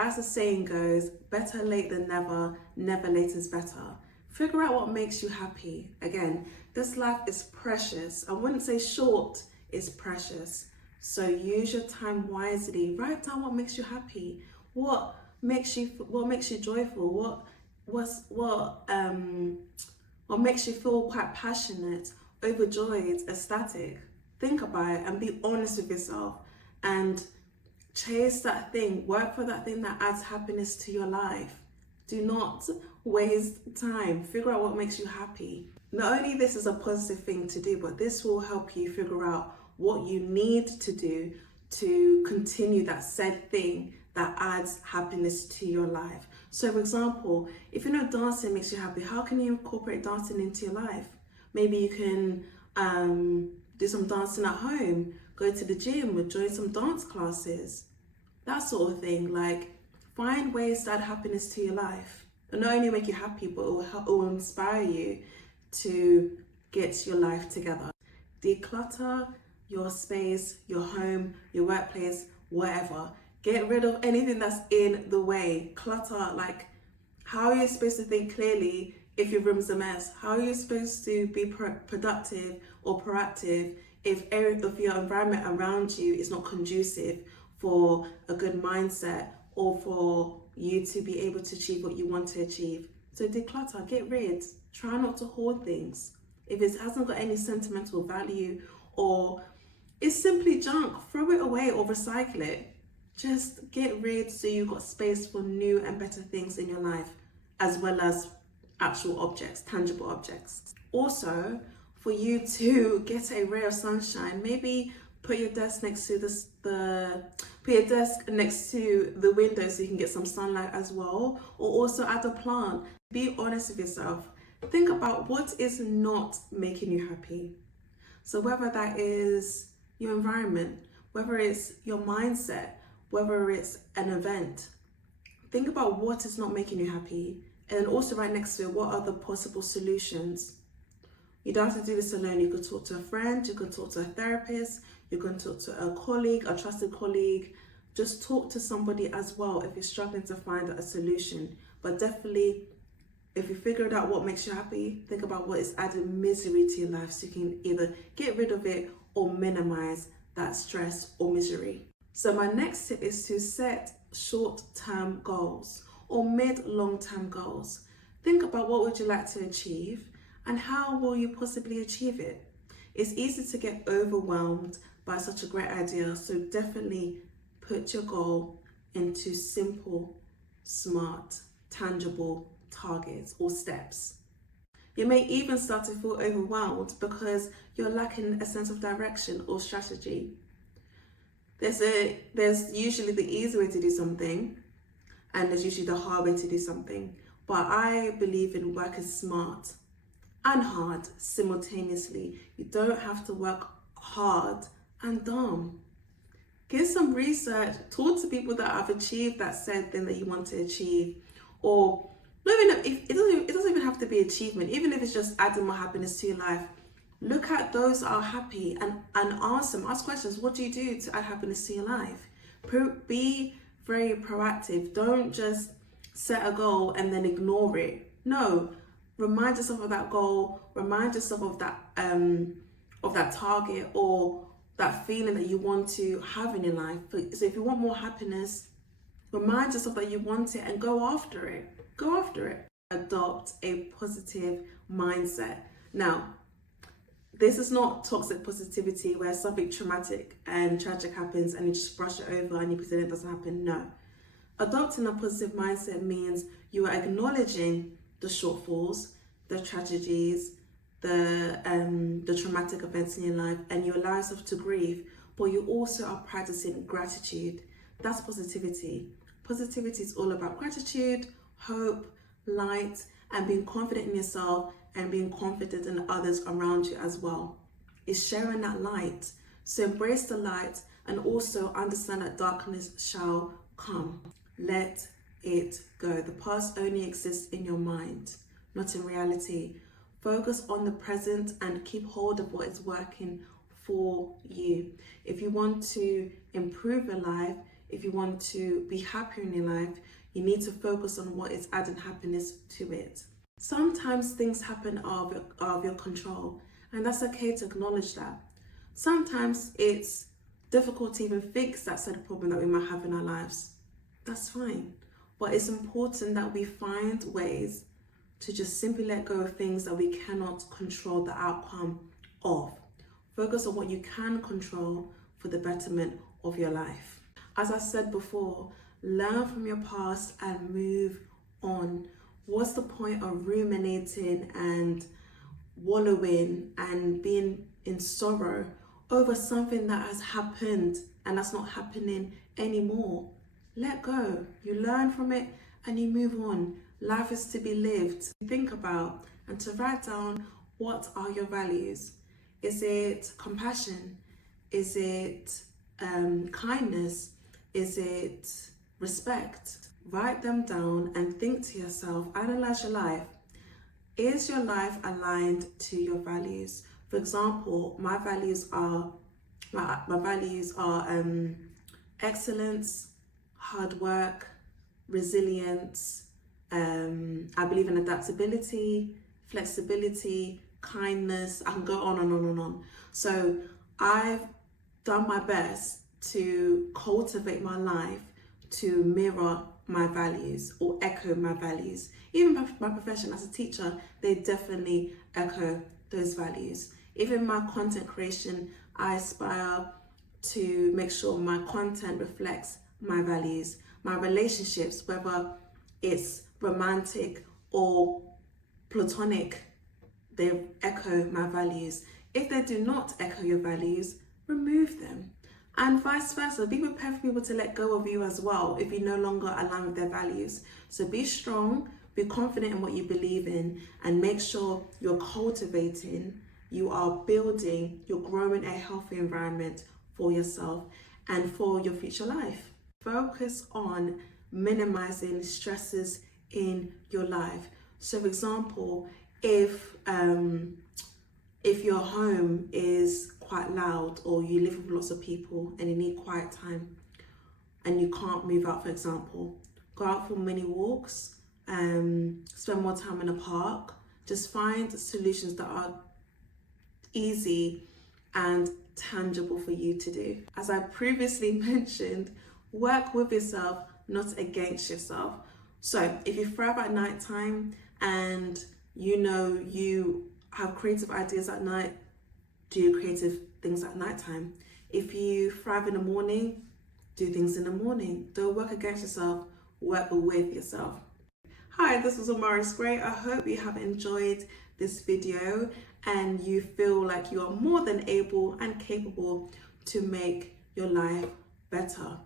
as the saying goes, better late than never, never late is better. Figure out what makes you happy. Again, this life is precious. I wouldn't say short, it's precious. So use your time wisely. Write down what makes you happy. What makes you joyful? What makes you feel quite passionate, overjoyed, ecstatic? Think about it and be honest with yourself and chase that thing. Work for that thing that adds happiness to your life. Do not waste time. Figure out what makes you happy. Not only this is a positive thing to do, but this will help you figure out what you need to do to continue that said thing that adds happiness to your life. So for example, if you know dancing makes you happy, how can you incorporate dancing into your life? Maybe you can do some dancing at home, go to the gym or join some dance classes, that sort of thing. Like, find ways to add happiness to your life. It'll not only make you happy, but it will inspire you to get your life together. Declutter your space, your home, your workplace, whatever. Get rid of anything that's in the way. Clutter, like, how are you supposed to think clearly if your room's a mess? How are you supposed to be productive or proactive if your environment around you is not conducive for a good mindset or for you to be able to achieve what you want to achieve? So declutter, get rid, try not to hoard things. If it hasn't got any sentimental value or it's simply junk, throw it away or recycle it. Just get rid so you've got space for new and better things in your life, as well as actual objects, tangible objects. Also, for you to get a ray of sunshine, maybe put your desk next to the window so you can get some sunlight as well, or also add a plant. Be honest with yourself. Think about what is not making you happy. So whether that is your environment, whether it's your mindset, whether it's an event, think about what is not making you happy, and also right next to it, what are the possible solutions? You don't have to do this alone. You could talk to a friend, you could talk to a therapist, you can talk to a colleague, a trusted colleague. Just talk to somebody as well if you're struggling to find a solution. But definitely, if you figured out what makes you happy, think about what is adding misery to your life so you can either get rid of it or minimize that stress or misery. So my next tip is to set short-term goals or mid-long-term goals. Think about what would you like to achieve and how will you possibly achieve it. It's easy to get overwhelmed by such a great idea, so definitely put your goal into simple, smart, tangible targets or steps. You may even start to feel overwhelmed because you're lacking a sense of direction or strategy. There's usually the easy way to do something and there's usually the hard way to do something. But I believe in working smart and hard simultaneously. You don't have to work hard and dumb. Get some research, talk to people that have achieved that said thing that you want to achieve, or it doesn't even have to be achievement, even if it's just adding more happiness to your life. Look at those that are happy and ask questions. What do you do to add happiness to your life? Be very proactive. Don't just set a goal and then ignore it. No, remind yourself of that goal, remind yourself of that target or that feeling that you want to have in your life. So if you want more happiness, remind yourself that you want it and go after it. Go after it. Adopt a positive mindset. Now, this is not toxic positivity where something traumatic and tragic happens and you just brush it over and you pretend it doesn't happen. No. Adopting a positive mindset means you are acknowledging the shortfalls, the tragedies, the traumatic events in your life, and you allow yourself to grieve, but you also are practicing gratitude. That's positivity. Positivity is all about gratitude, hope, light, and being confident in yourself and being confident in others around you as well. It's sharing that light. So embrace the light and also understand that darkness shall come. Let it go. The past only exists in your mind, not in reality. Focus on the present and keep hold of what is working for you. If you want to improve your life, if you want to be happier in your life, you need to focus on what is adding happiness to it. Sometimes things happen out of your control, and that's okay to acknowledge that. Sometimes it's difficult to even fix that said problem that we might have in our lives. That's fine. But it's important that we find ways to just simply let go of things that we cannot control the outcome of. Focus on what you can control for the betterment of your life. As I said before, learn from your past and move on. What's the point of ruminating and wallowing and being in sorrow over something that has happened and that's not happening anymore? Let go. You learn from it and you move on. Life is to be lived. Think about and to write down, what are your values? Is it compassion? Is it kindness? Is it respect? Write them down and think to yourself, analyze your life. Is your life aligned to your values? For example, my values are excellence, hard work, resilience. I believe in adaptability, flexibility, kindness. I can go on and on and on. So I've done my best to cultivate my life to mirror my values or echo my values. Even my profession as a teacher, they definitely echo those values. Even my content creation, I aspire to make sure my content reflects my values. My relationships, whether it's romantic or platonic, they echo my values. If they do not echo your values, remove them. And vice versa, be prepared for people to let go of you as well if you no longer align with their values. So be strong, be confident in what you believe in, and make sure you're cultivating, you are building, you're growing a healthy environment for yourself and for your future life. Focus on minimizing stresses in your life. So for example, if your home is quite loud, or you live with lots of people and you need quiet time and you can't move out, for example, go out for mini walks, spend more time in a park. Just find solutions that are easy and tangible for you to do. As I previously mentioned, work with yourself, not against yourself. So if you thrive at nighttime and you have creative ideas at night, do creative things at nighttime. If you thrive in the morning, do things in the morning. Don't work against yourself, work with yourself. Hi, this was Amaris Gray. I hope you have enjoyed this video and you feel like you are more than able and capable to make your life better.